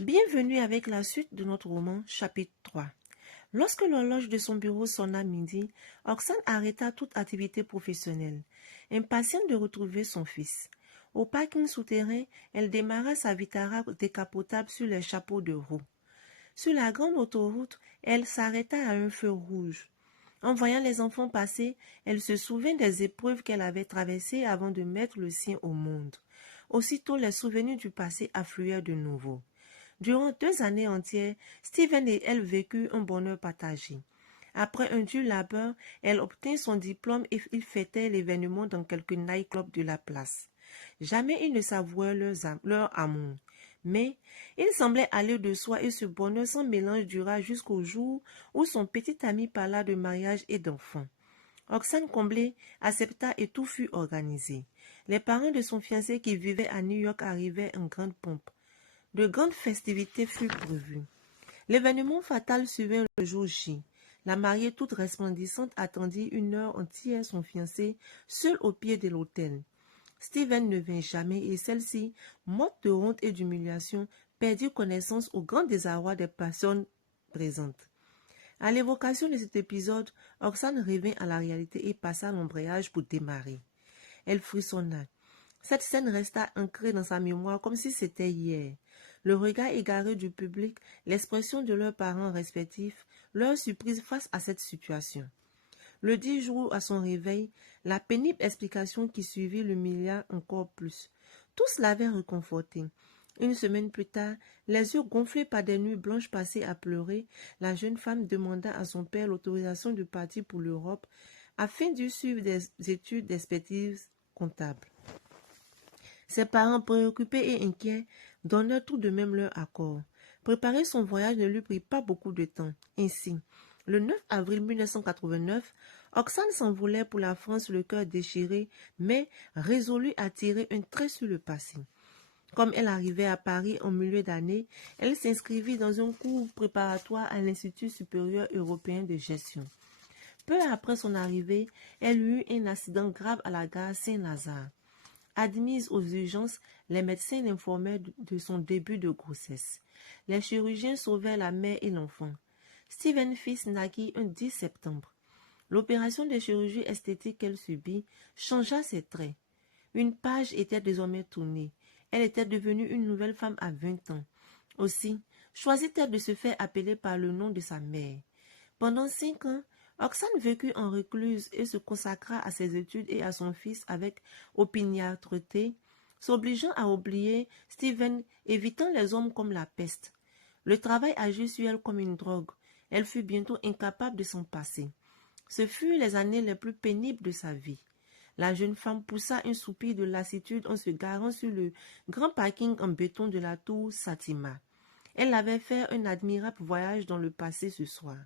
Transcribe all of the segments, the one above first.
Bienvenue avec la suite de notre roman, chapitre 3. Lorsque l'horloge de son bureau sonna à midi, Oksane arrêta toute activité professionnelle, impatiente de retrouver son fils. Au parking souterrain, elle démarra sa Vitara décapotable sur les chapeaux de roue. Sur la grande autoroute, elle s'arrêta à un feu rouge. En voyant les enfants passer, elle se souvint des épreuves qu'elle avait traversées avant de mettre le sien au monde. Aussitôt, les souvenirs du passé affluèrent de nouveau. Durant 2 années entières, Steven et elle vécurent un bonheur partagé. Après un dur labeur, elle obtint son diplôme et ils fêtaient l'événement dans quelques nightclubs de la place. Jamais ils ne s'avouèrent leur amour. Mais il semblait aller de soi et ce bonheur sans mélange dura jusqu'au jour où son petit ami parla de mariage et d'enfants. Oksane, comblée, accepta et tout fut organisé. Les parents de son fiancé qui vivait à New York arrivaient en grande pompe. De grandes festivités furent prévues. L'événement fatal suivait le jour J. La mariée toute resplendissante attendit 1 heure entière son fiancé, seul au pied de l'autel. Steven ne vint jamais et celle-ci, morte de honte et d'humiliation, perdit connaissance au grand désarroi des personnes présentes. À l'évocation de cet épisode, Oksane revint à la réalité et passa l'embrayage pour démarrer. Elle frissonna. Cette scène resta ancrée dans sa mémoire comme si c'était hier. Le regard égaré du public, l'expression de leurs parents respectifs, leur surprise face à cette situation. Le 10 jours à son réveil, la pénible explication qui suivit l'humilia encore plus. Tous l'avaient réconforté. 1 semaine plus tard, les yeux gonflés par des nuits blanches passées à pleurer, la jeune femme demanda à son père l'autorisation de partir pour l'Europe afin d'y suivre des études d'expertise comptable. Ses parents, préoccupés et inquiets, donnèrent tout de même leur accord. Préparer son voyage ne lui prit pas beaucoup de temps. Ainsi, le 9 avril 1989, Oksane s'envolait pour la France le cœur déchiré, mais résolue à tirer un trait sur le passé. Comme elle arrivait à Paris en milieu d'année, elle s'inscrivit dans un cours préparatoire à l'Institut supérieur européen de gestion. Peu après son arrivée, elle eut un accident grave à la gare Saint-Lazare. Admise aux urgences, les médecins l'informèrent de son début de grossesse. Les chirurgiens sauvèrent la mère et l'enfant. Steven fils naquit un 10 septembre. L'opération de chirurgie esthétique qu'elle subit changea ses traits. Une page était désormais tournée. Elle était devenue une nouvelle femme à 20 ans. Aussi, choisit-elle de se faire appeler par le nom de sa mère. Pendant 5 ans, Oksane vécut en recluse et se consacra à ses études et à son fils avec opiniâtreté, s'obligeant à oublier Steven, évitant les hommes comme la peste. Le travail agit sur elle comme une drogue. Elle fut bientôt incapable de s'en passer. Ce furent les années les plus pénibles de sa vie. La jeune femme poussa un soupir de lassitude en se garant sur le grand parking en béton de la tour Satima. Elle avait fait un admirable voyage dans le passé ce soir.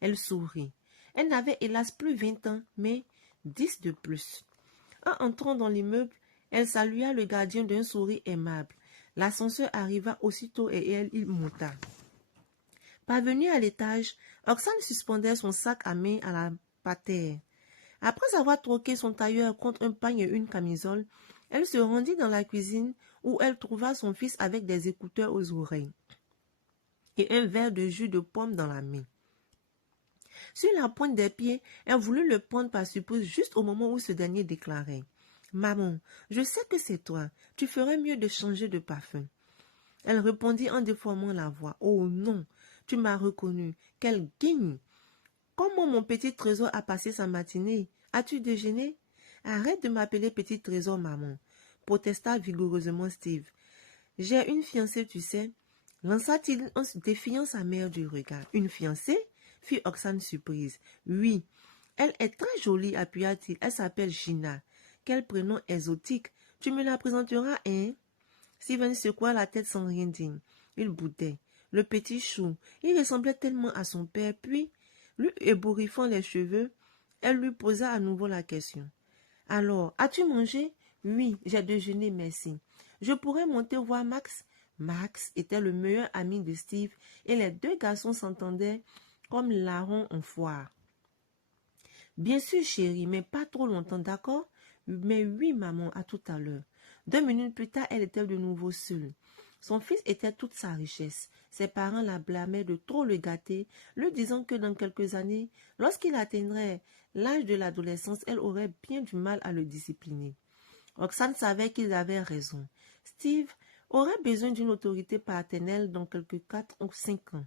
Elle sourit. Elle n'avait hélas plus 20 ans, mais 10 de plus. En entrant dans l'immeuble, elle salua le gardien d'un sourire aimable. L'ascenseur arriva aussitôt et elle y monta. Parvenue à l'étage, Oksane suspendait son sac à main à la patère. Après avoir troqué son tailleur contre un pagne et une camisole, elle se rendit dans la cuisine où elle trouva son fils avec des écouteurs aux oreilles et un verre de jus de pomme dans la main. Sur la pointe des pieds, elle voulut le prendre par surprise juste au moment où ce dernier déclarait « Maman, je sais que c'est toi, tu ferais mieux de changer de parfum. » Elle répondit en déformant la voix « Oh non, tu m'as reconnu, quelle guigne! Comment mon petit trésor a passé sa matinée? As-tu déjeuné? Arrête de m'appeler petit trésor, maman, » protesta vigoureusement Steve. « J'ai une fiancée, tu sais. » lança-t-il en défiant sa mère du regard. « Une fiancée? » fit Oksane surprise. « Oui, elle est très jolie, appuya-t-il. Elle s'appelle Gina. Quel prénom exotique. Tu me la présenteras, hein? » Steven secoua la tête sans rien dire. Il boudait. Le petit chou, il ressemblait tellement à son père, puis, lui ébouriffant les cheveux, elle lui posa à nouveau la question. « Alors, as-tu mangé? »« Oui, j'ai déjeuné, merci. Je pourrais monter voir Max? » Max était le meilleur ami de Steve et les 2 garçons s'entendaient comme larrons en foire. « Bien sûr, chérie, mais pas trop longtemps, d'accord? »« Mais oui, maman, à tout à l'heure. » 2 minutes plus tard, elle était de nouveau seule. Son fils était toute sa richesse. Ses parents la blâmaient de trop le gâter, lui disant que dans quelques années, lorsqu'il atteindrait l'âge de l'adolescence, elle aurait bien du mal à le discipliner. Roxane savait qu'ils avaient raison. Steve aurait besoin d'une autorité paternelle dans quelques 4 ou 5 ans.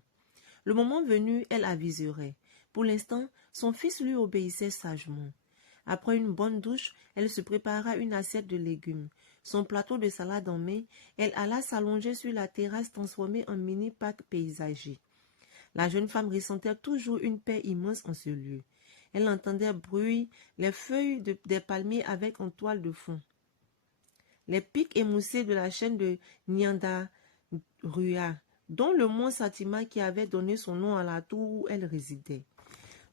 Le moment venu, elle aviserait. Pour l'instant, son fils lui obéissait sagement. Après une bonne douche, elle se prépara une assiette de légumes. Son plateau de salade en main, elle alla s'allonger sur la terrasse transformée en mini-parc paysager. La jeune femme ressentait toujours une paix immense en ce lieu. Elle entendait bruit les feuilles des palmiers avec en toile de fond. Les pics émoussés de la chaîne de Nyandarua, dont le mont Satima qui avait donné son nom à la tour où elle résidait.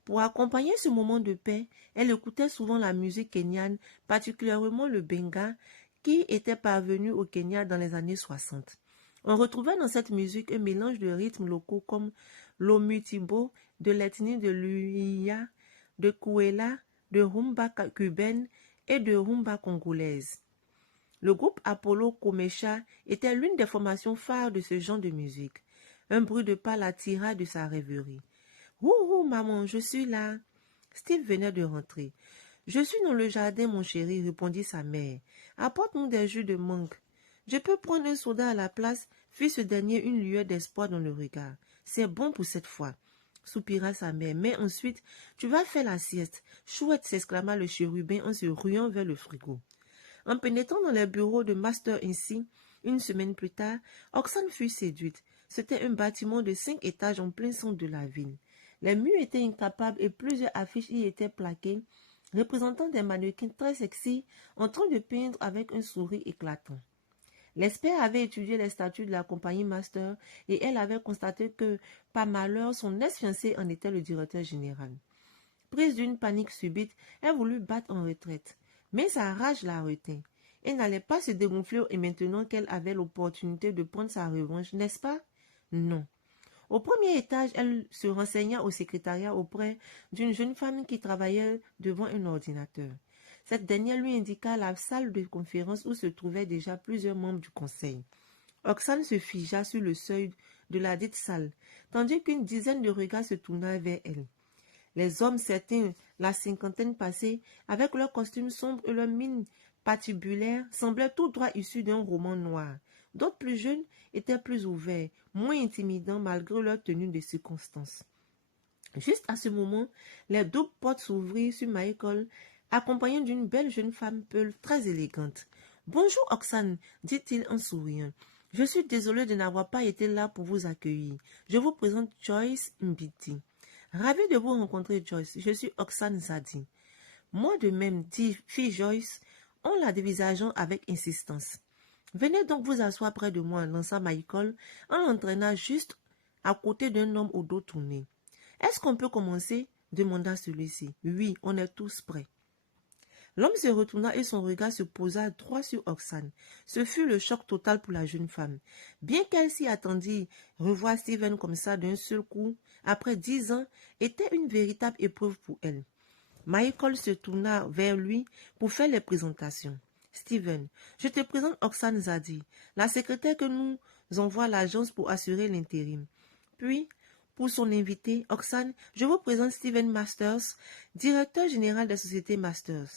Pour accompagner ce moment de paix, elle écoutait souvent la musique kenyane, particulièrement le benga, qui était parvenu au Kenya dans les années 60. On retrouvait dans cette musique un mélange de rythmes locaux comme l'omutibo, de l'ethnie de l'Uia, de Kuela, de rumba cubaine et de rumba congolaise. Le groupe Apollo Komesha était l'une des formations phares de ce genre de musique. Un bruit de pas l'attira de sa rêverie. « Ouh, maman, je suis là. » Steve venait de rentrer. « Je suis dans le jardin, mon chéri, répondit sa mère. « Apporte-nous des jus de mangue. »« Je peux prendre un soda à la place ?» fit ce dernier une lueur d'espoir dans le regard. « C'est bon pour cette fois. » soupira sa mère. « Mais ensuite, tu vas faire la sieste. »« Chouette !» s'exclama le chérubin en se ruant vers le frigo. En pénétrant dans les bureaux de Master ainsi, une semaine plus tard, Roxane fut séduite. C'était un bâtiment de 5 étages en plein centre de la ville. Les murs étaient incapables et plusieurs affiches y étaient plaquées, représentant des mannequins très sexy en train de peindre avec un sourire éclatant. L'expert avait étudié les statuts de la compagnie Master et elle avait constaté que, par malheur, son ex-fiancé en était le directeur général. Prise d'une panique subite, elle voulut battre en retraite. Mais sa rage la retint. Elle n'allait pas se dégonfler et maintenant qu'elle avait l'opportunité de prendre sa revanche, n'est-ce pas? Non. Au premier étage, elle se renseigna au secrétariat auprès d'une jeune femme qui travaillait devant un ordinateur. Cette dernière lui indiqua la salle de conférence où se trouvaient déjà plusieurs membres du conseil. Roxane se figea sur le seuil de la dite salle, tandis qu'une dizaine de regards se tournèrent vers elle. Les hommes, certains, la cinquantaine passée, avec leurs costumes sombres et leurs mines patibulaires, semblaient tout droit issus d'un roman noir. D'autres plus jeunes étaient plus ouverts, moins intimidants malgré leur tenue de circonstance. Juste à ce moment, les doubles portes s'ouvrirent sur Michael, accompagné d'une belle jeune femme peule très élégante. « Bonjour, Roxane, dit-il en souriant. « Je suis désolé de n'avoir pas été là pour vous accueillir. Je vous présente Joyce Mbiti. » « Ravi de vous rencontrer, Joyce. Je suis Roxane Zadi. »« Moi de même, fit Joyce, en la dévisageant avec insistance. »« Venez donc vous asseoir près de moi, lança Michael, en l'entraînant juste à côté d'un homme au dos tourné. »« Est-ce qu'on peut commencer ?» demanda celui-ci. « Oui, on est tous prêts. » L'homme se retourna et son regard se posa droit sur Roxane. Ce fut le choc total pour la jeune femme. Bien qu'elle s'y attendît, revoir Steven comme ça d'un seul coup, après 10 ans, était une véritable épreuve pour elle. Michael se tourna vers lui pour faire les présentations. « Steven, je te présente Roxane Zadi, la secrétaire que nous envoie l'agence pour assurer l'intérim. » Puis, pour son invité, Roxane, je vous présente Steven Masters, directeur général de la société Masters.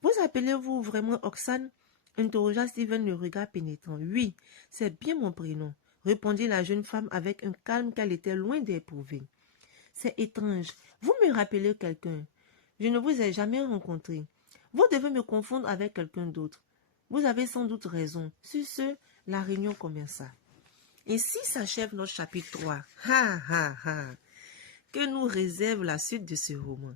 « Vous appelez-vous vraiment Roxane ?» interrogea Steven le regard pénétrant. « Oui, c'est bien mon prénom, » répondit la jeune femme avec un calme qu'elle était loin d'éprouver. « C'est étrange, vous me rappelez quelqu'un. Je ne vous ai jamais rencontré. Vous devez me confondre avec quelqu'un d'autre. Vous avez sans doute raison. » Sur ce, la réunion commença. Ainsi s'achève notre chapitre 3. Ha ha ha! Que nous réserve la suite de ce roman?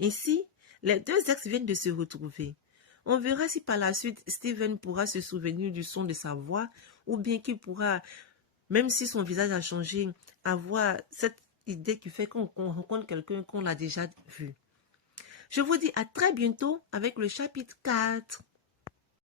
Ainsi, les deux ex viennent de se retrouver. On verra si par la suite Steven pourra se souvenir du son de sa voix ou bien qu'il pourra, même si son visage a changé, avoir cette idée qui fait qu'on rencontre quelqu'un qu'on a déjà vu. Je vous dis à très bientôt avec le chapitre 4.